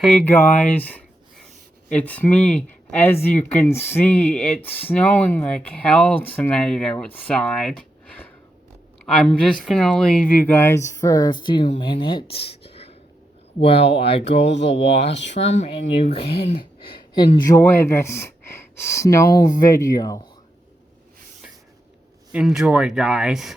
Hey guys, it's me. As you can see, it's snowing like hell tonight outside. I'm just gonna leave you guys for a few minutes while I go to the washroom and you can enjoy this snow video. Enjoy, guys.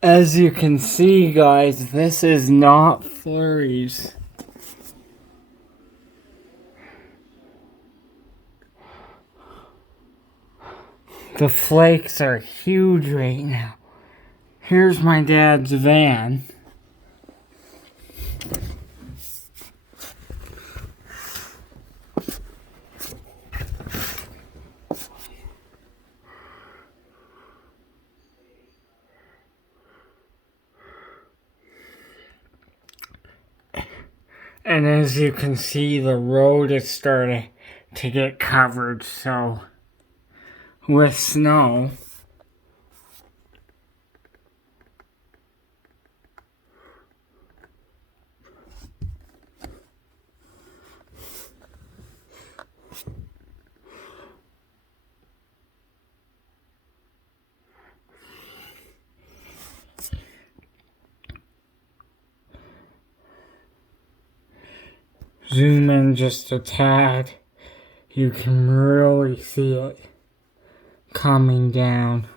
As you can see, guys, this is not flurries. The flakes are huge right now. Here's my dad's van. And as you can see, the road is starting to get covered, so with snow. Zoom in just a tad. You can really see it coming down.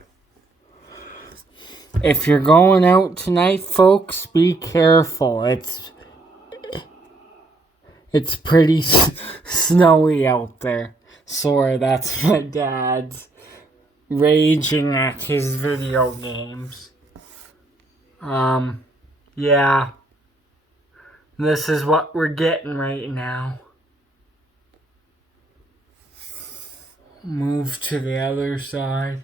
If you're going out tonight, folks, be careful. It's pretty snowy out there. Sorry, that's my dad's raging at his video games. Yeah. This is what we're getting right now. Move to the other side.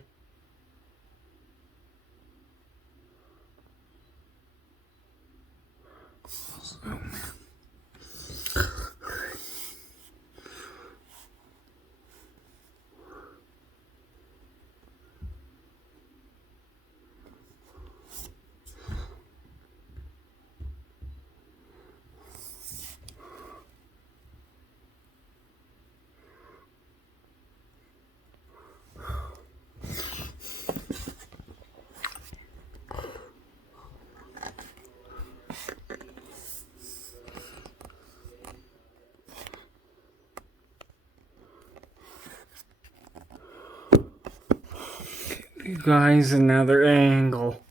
You guys, another angle.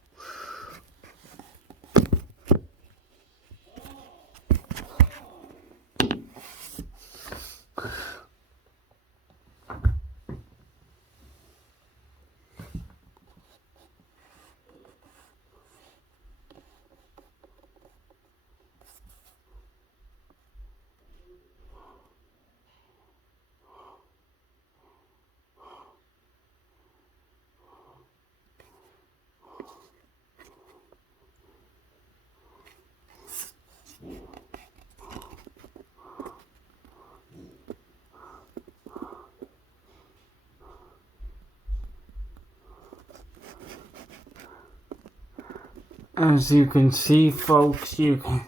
As you can see, folks, you can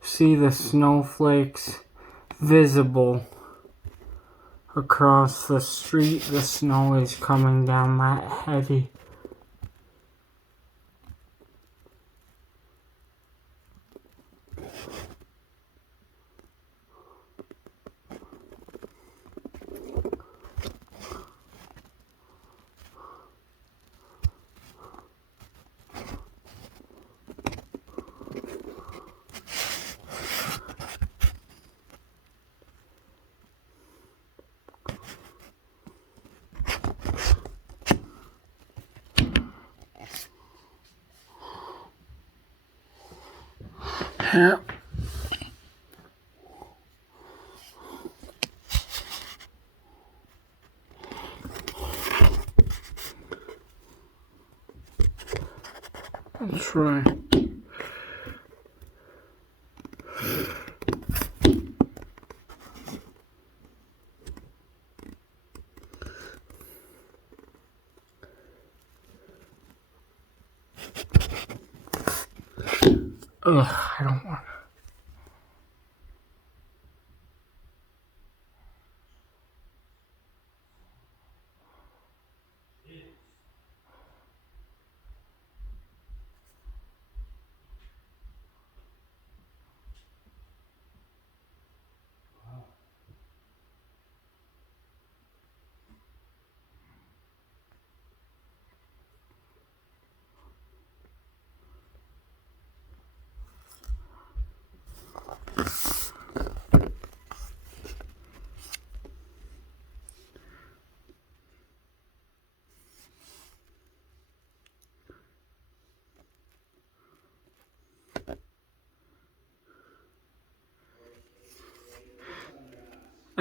see the snowflakes visible across the street. The snow is coming down that heavy. Yeah. That's right. Ugh, I don't want.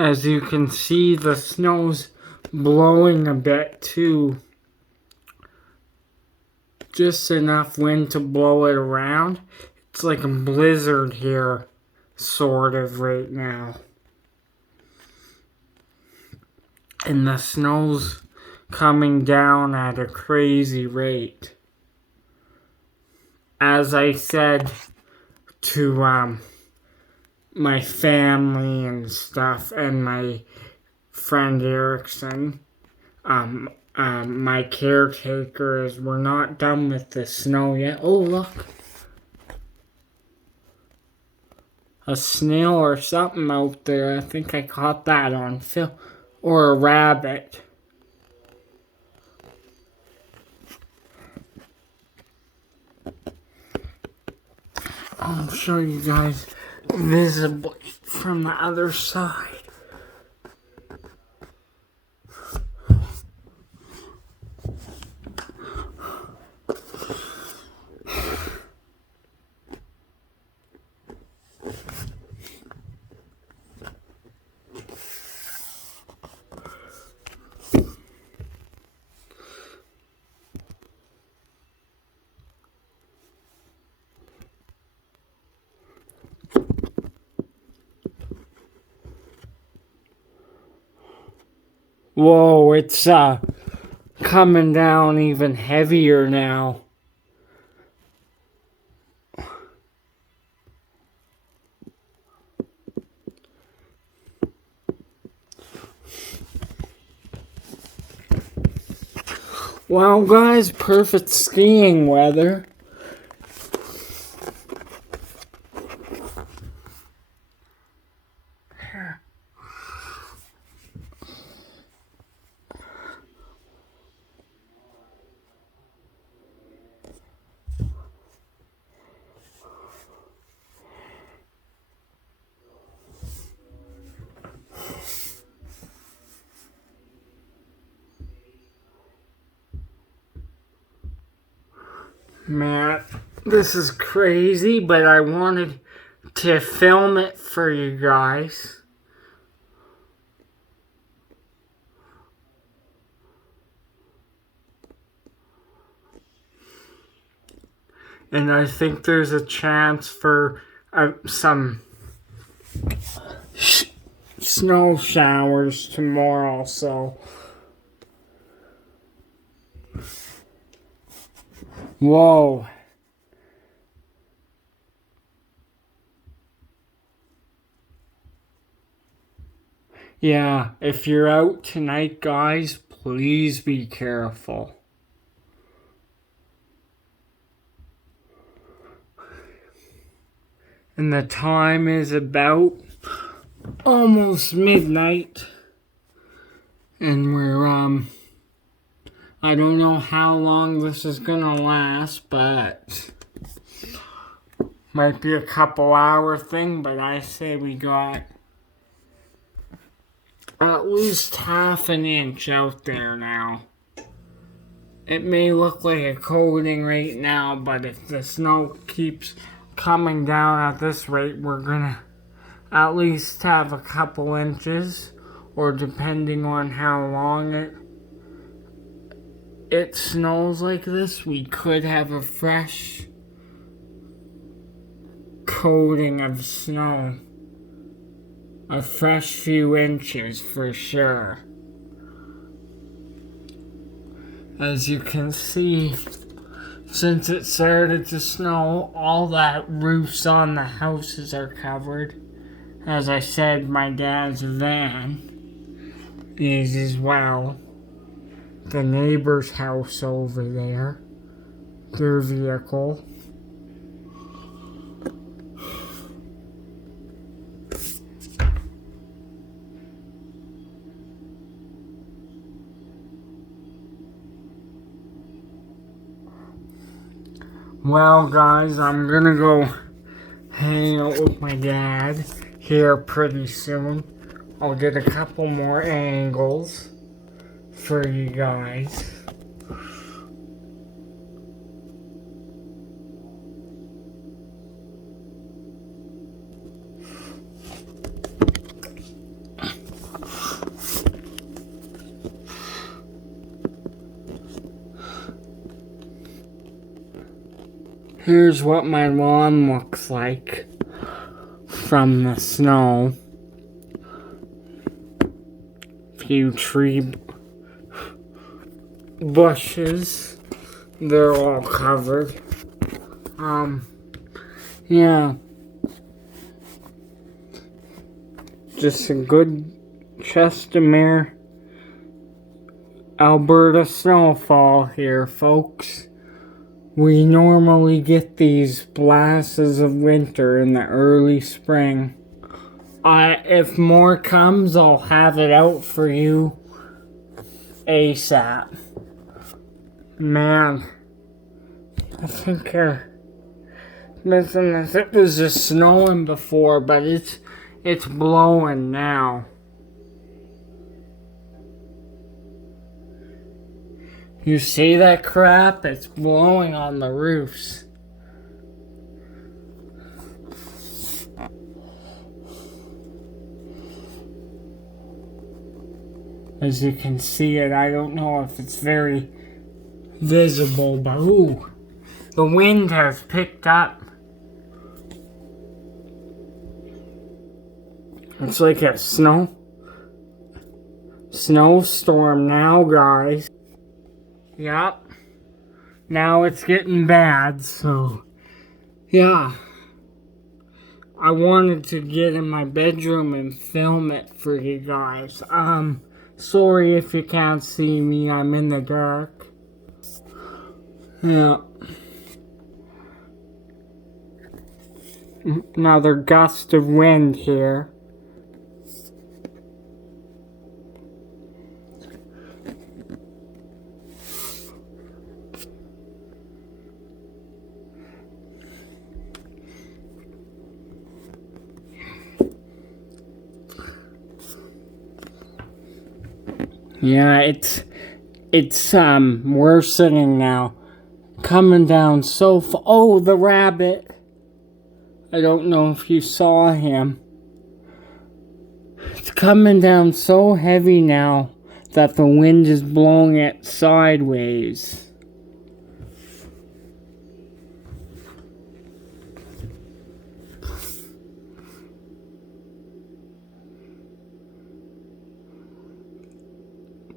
As you can see, the snow's blowing a bit too. Just enough wind to blow it around. It's like a blizzard here, sort of, right now. And the snow's coming down at a crazy rate. As I said to my family and stuff, and my friend Erickson, my caretaker, is we're not done with the snow yet. Oh, look. A snail or something out there. I think I caught that on film. Or a rabbit. I'll show you guys visibly from the other side. Whoa, it's coming down even heavier now. Well, guys, perfect skiing weather. Man, this is crazy, but I wanted to film it for you guys. And I think there's a chance for some snow showers tomorrow, so. Whoa. Yeah, if you're out tonight, guys, please be careful. And the time is about almost midnight. And we're, I don't know how long this is gonna last, but might be a couple hour thing, but I say we got at least half an inch out there now. It may look like a coating right now, but if the snow keeps coming down at this rate, we're gonna at least have a couple inches, or depending on how long it snows like this, we could have a fresh coating of snow. A fresh few inches for sure. As you can see, since it started to snow, all that roofs on the houses are covered. As I said, my dad's van is as well. The neighbor's house over there, their vehicle. Well, guys, I'm gonna go hang out with my dad here pretty soon. I'll get a couple more angles for you guys. Here's what my lawn looks like from the snow. Few tree bushes. They're all covered. Yeah. Just a good Chestermere Alberta snowfall here, folks. We normally get these blasts of winter in the early spring. If more comes, I'll have it out for you ASAP. Man, I think missing this. It was just snowing before, but it's blowing now. You see that crap? It's blowing on the roofs. As you can see it, I don't know if it's very visible, but ooh, the wind has picked up. It's like a snowstorm now, guys. Yep. Now it's getting bad, so yeah. I wanted to get in my bedroom and film it for you guys. Sorry if you can't see me, I'm in the dark. Yeah. Another gust of wind here. Yeah, it's worsening now. Coming down so far. Oh, the rabbit. I don't know if you saw him. It's coming down so heavy now that the wind is blowing it sideways.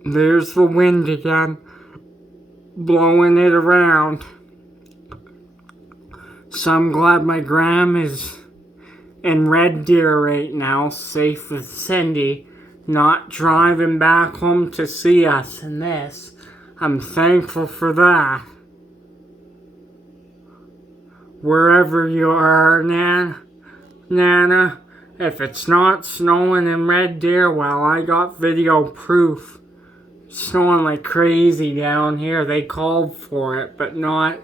There's the wind again, blowing it around. So I'm glad my gram is in Red Deer right now, safe with Cindy, not driving back home to see us in this. I'm thankful for that. Wherever you are, Nana, if it's not snowing in Red Deer, well, I got video proof. Snowing like crazy down here. They called for it, but not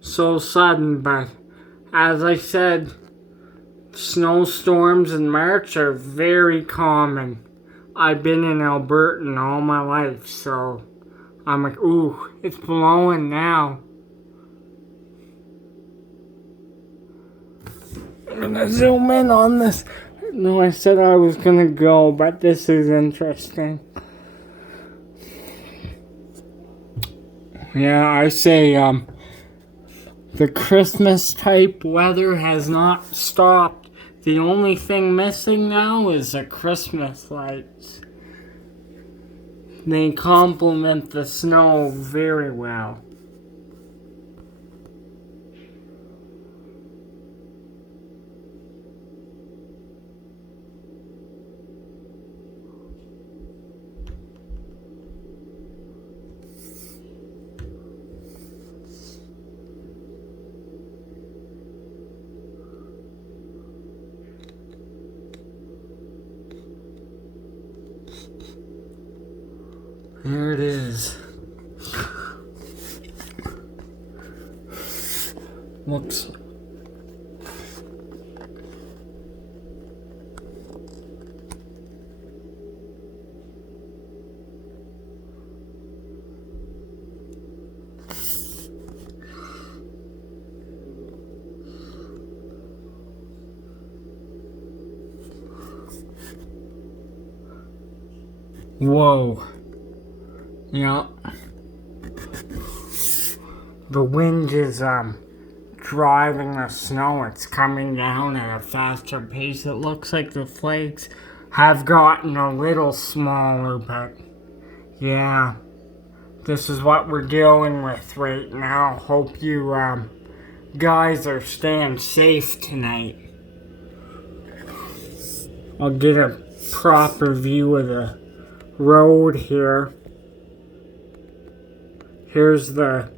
so sudden. But as I said, snowstorms in March are very common. I've been in Alberta all my life, so I'm like, ooh, it's blowing now. I'm gonna zoom in on this. No, I said I was gonna go, but this is interesting. Yeah, I say, the Christmas type weather has not stopped. The only thing missing now is the Christmas lights. They complement the snow very well. Here it is. Looks. Whoa. Yeah. the wind is driving the snow. It's coming down at a faster pace. It looks like the flakes have gotten a little smaller, but yeah, this is what we're dealing with right now. Hope you guys are staying safe tonight. I'll get a proper view of the road here. Here's the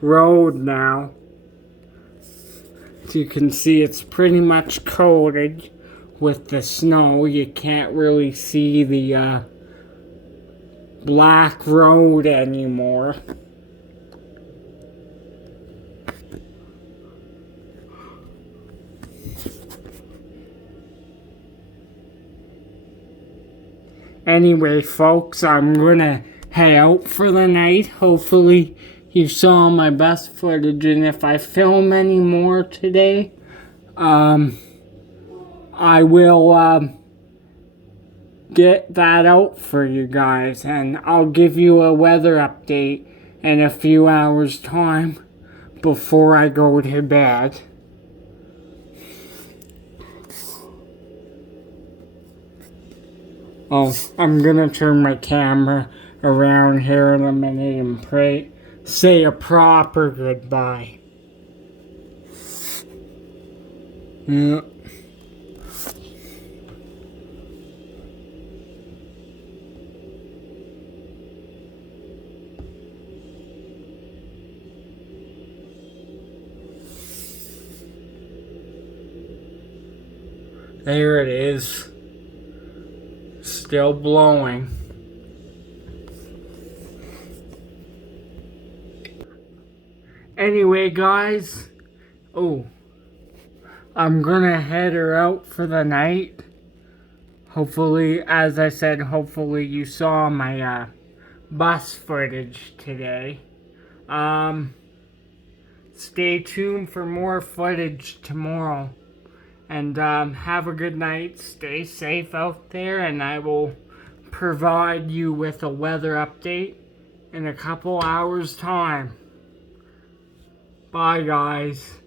road now. As you can see, it's pretty much coated with the snow. You can't really see the black road anymore. Anyway, folks, I'm gonna head out for the night. Hopefully you saw my best footage, and if I film any more today, I will get that out for you guys, and I'll give you a weather update in a few hours time before I go to bed. Oh, I'm gonna turn my camera around here in a minute and say a proper goodbye. Yeah. There it is. Still blowing. Anyway, guys. Oh. I'm gonna head her out for the night. Hopefully, as I said, hopefully you saw my bus footage today. Stay tuned for more footage tomorrow. And have a good night. Stay safe out there, and I will provide you with a weather update in a couple hours' time. Bye, guys.